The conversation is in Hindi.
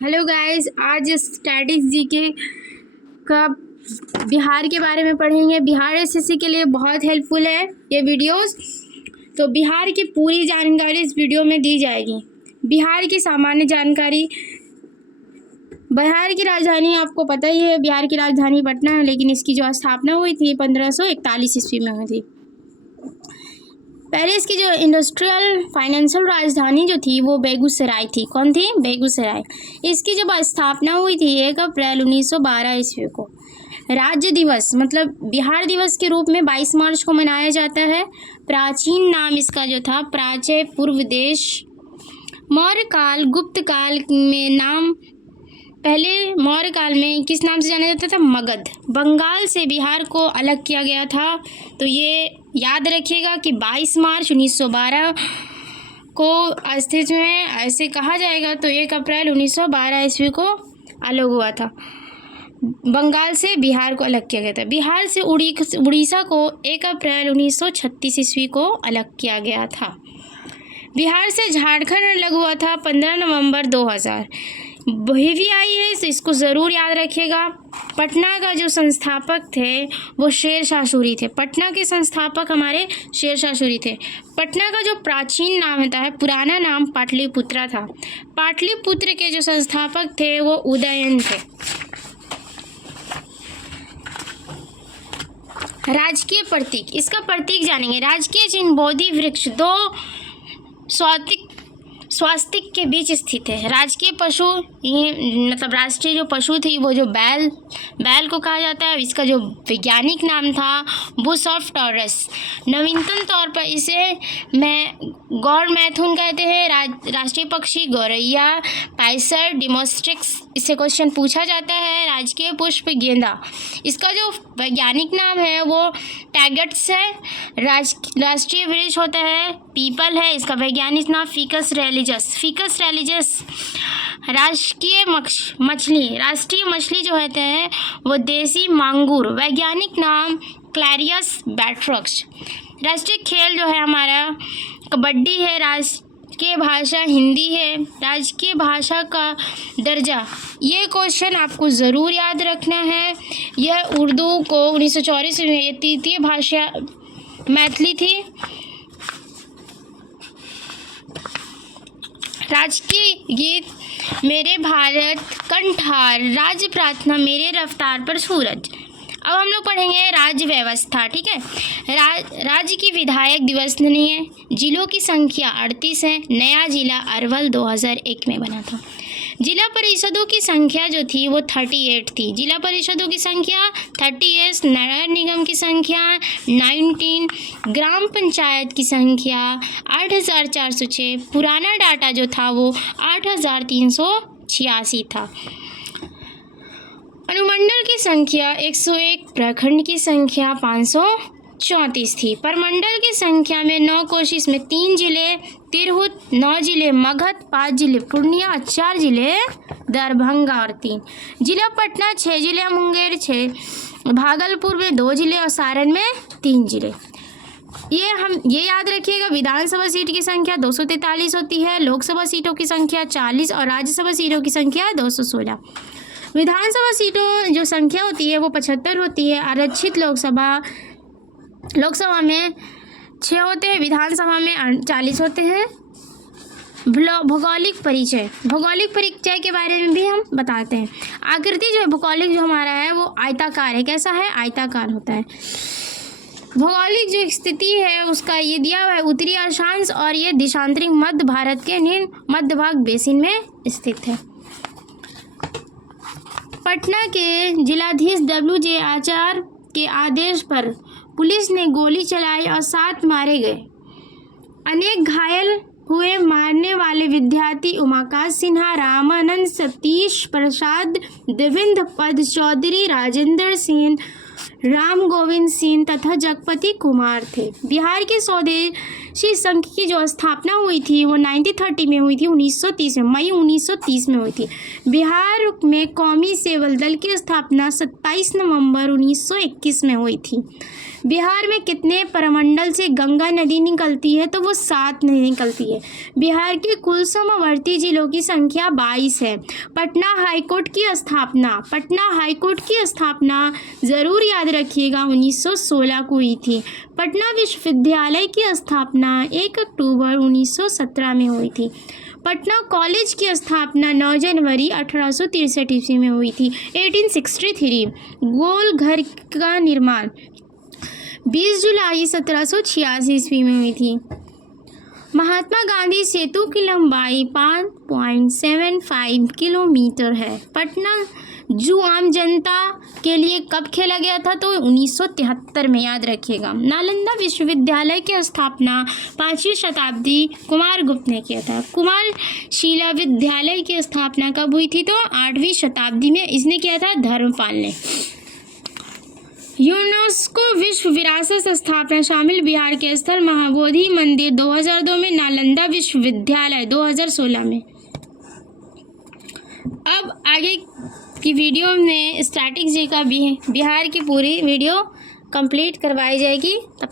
हेलो गाइस, आज स्टैटिक्स जीके का बिहार के बारे में पढ़ेंगे। बिहार एसएससी के लिए बहुत हेल्पफुल है ये वीडियोस। तो बिहार की पूरी जानकारी इस वीडियो में दी जाएगी। बिहार की सामान्य जानकारी। बिहार की राजधानी आपको पता ही है, बिहार की राजधानी पटना है, लेकिन इसकी जो स्थापना हुई थी 1541 ईस्वी में हुई थी। पहले इसकी जो इंडस्ट्रियल फाइनेंशियल राजधानी जो थी वो बेगूसराय थी। कौन थी? बेगूसराय। इसकी जब स्थापना हुई थी 1 अप्रैल 1912 ईस्वी को। राज्य दिवस मतलब बिहार दिवस के रूप में 22 मार्च को मनाया जाता है। प्राचीन नाम इसका जो था प्राच्य पूर्व देश। मौर्य काल गुप्त काल में नाम पहले मौर्य काल में किस नाम से जाना जाता था? मगध। बंगाल से बिहार को अलग किया गया था। तो ये याद रखिएगा कि 22 मार्च 1912 को अस्तित्व में ऐसे कहा जाएगा। तो 1 अप्रैल 1912 ईस्वी को अलग हुआ था। बंगाल से बिहार को अलग किया गया था। बिहार से उड़ीसा को 1 अप्रैल 1936 ईस्वी को अलग किया गया था। बिहार से झारखंड अलग हुआ था 15 नवंबर 2000। भी आई है, तो इसको ज़रूर याद रखिएगा। पटना का जो संस्थापक थे वो शेरशाह सूरी थे। पटना के संस्थापक हमारे शेरशाह सूरी थे। पटना का जो प्राचीन नाम होता है, पुराना नाम पाटलिपुत्रा था। पाटलिपुत्र के जो संस्थापक थे वो उदयन थे। राजकीय प्रतीक, इसका प्रतीक जानेंगे। राजकीय चिन्ह बोधि वृक्ष 2 स्वास्तिक के बीच स्थित है। राजकीय पशु ये मतलब राष्ट्रीय जो पशु थी वो जो बैल को कहा जाता है। इसका जो वैज्ञानिक नाम था बुश ऑफ टॉरस। नवीनतम तौर पर इसे गौर मैथुन कहते हैं। राष्ट्रीय पक्षी गौरैया, पाइसर, डिमोस्ट्रिक्स, इससे क्वेश्चन पूछा जाता है। राजकीय पुष्प गेंदा। इसका जो वैज्ञानिक नाम है वो टैगट्स है। राष्ट्रीय वृक्ष होता है पीपल है। इसका वैज्ञानिक नाम फिकस रेलिजस। राष्ट्रीय मछली जो होते हैं वो देसी मांगूर। वैज्ञानिक नाम क्लैरियस बैट्रॉक्स। राष्ट्रीय खेल जो है हमारा कबड्डी है। राष्ट्रीय भाषा हिंदी है। राजकीय भाषा का दर्जा, ये क्वेश्चन आपको ज़रूर याद रखना है। यह उर्दू को 1984 में तृतीय भाषा मैथिली थी। राजकीय गीत मेरे भारत कंठार, राज्य प्रार्थना मेरे रफ्तार पर सूरज। अब हम लोग पढ़ेंगे राज्य व्यवस्था। ठीक है, राज्य की विधायक दिवस नहीं है। जिलों की संख्या 38 है। नया जिला अरवल 2001 में बना था। जिला परिषदों की संख्या जो थी वो 38 थी। जिला परिषदों की संख्या 38। नगर निगम की संख्या 19। ग्राम पंचायत की संख्या 8406। पुराना डाटा जो था वो 8386 था। अनुमंडल की संख्या 101। प्रखंड की संख्या 534 थी। परमंडल की संख्या में 9 कोशिश में 3 जिले तिरहुत, 9 जिले मगध, 5 जिले पूर्णिया, 4 जिले दरभंगा और 3 जिला पटना, 6 जिले मुंगेर, 6 भागलपुर में 2 जिले और सारण में 3 जिले। ये याद रखिएगा। विधानसभा सीट की संख्या 243 होती है। लोकसभा सीटों की संख्या 40 और राज्यसभा सीटों की संख्या 216। विधानसभा सीटों जो संख्या होती है वो 75 होती है। आरक्षित लोकसभा में 6 होते हैं। विधानसभा में 40 होते हैं। भौगोलिक परिचय के बारे में भी हम बताते हैं। आकृति जो है भौगोलिक जो हमारा है वो आयताकार है। कैसा है? आयताकार होता है। भौगोलिक जो स्थिति है उसका ये दिया हुआ है उत्तरी अक्षांश और ये देशांतरिक मध्य भारत के मध्य भाग बेसिन में स्थित है। पटना के जिलाधीश WJ आचार्य के आदेश पर पुलिस ने गोली चलाई और 7 मारे गए। अनेक घायल हुए। मारने वाले विद्यार्थी उमाकांत सिन्हा, रामानंद, सतीश प्रसाद, देवेंद्र पद चौधरी, राजेंद्र सिंह, राम गोविंद सिंह तथा जगपति कुमार थे। बिहार के स्वदेशी संघ की जो स्थापना हुई थी वो 1930 में हुई थी, 1930 में, मई 1930 में हुई थी। बिहार में कौमी सेवल दल की स्थापना 27 नवंबर 1921 में हुई थी। बिहार में कितने प्रमंडल से गंगा नदी निकलती है? तो वो 7 नहीं निकलती है। बिहार के कुल सीमावर्ती जिलों की संख्या 22 है। पटना हाईकोर्ट की स्थापना ज़रूर याद रखिएगा 1916 को हुई थी। पटना विश्वविद्यालय की स्थापना 1 अक्टूबर 1917 में हुई थी। पटना कॉलेज की स्थापना 9 जनवरी 1863 ईस्वी में हुई थी। 1863 गोल घर का निर्माण 20 जुलाई 1786 ईस्वी में हुई थी। महात्मा गांधी सेतु की लंबाई 5.75 किलोमीटर है। पटना जू आम जनता के लिए कब खेला गया था? तो 1973 में, याद रखिएगा। नालंदा विश्वविद्यालय की स्थापना 5वीं शताब्दी कुमार गुप्त ने किया था। कुमारशिला विद्यालय की स्थापना कब हुई थी? तो 8वीं शताब्दी में इसने किया था धर्मपाल ने। यूनेस्को विश्व विरासत स्थापना शामिल बिहार के स्थल महाबोधि मंदिर 2002 में, नालंदा विश्वविद्यालय 2016 में। अब आगे की वीडियो में स्टैटिक जी का बिहार की पूरी वीडियो कंप्लीट करवाई जाएगी। तब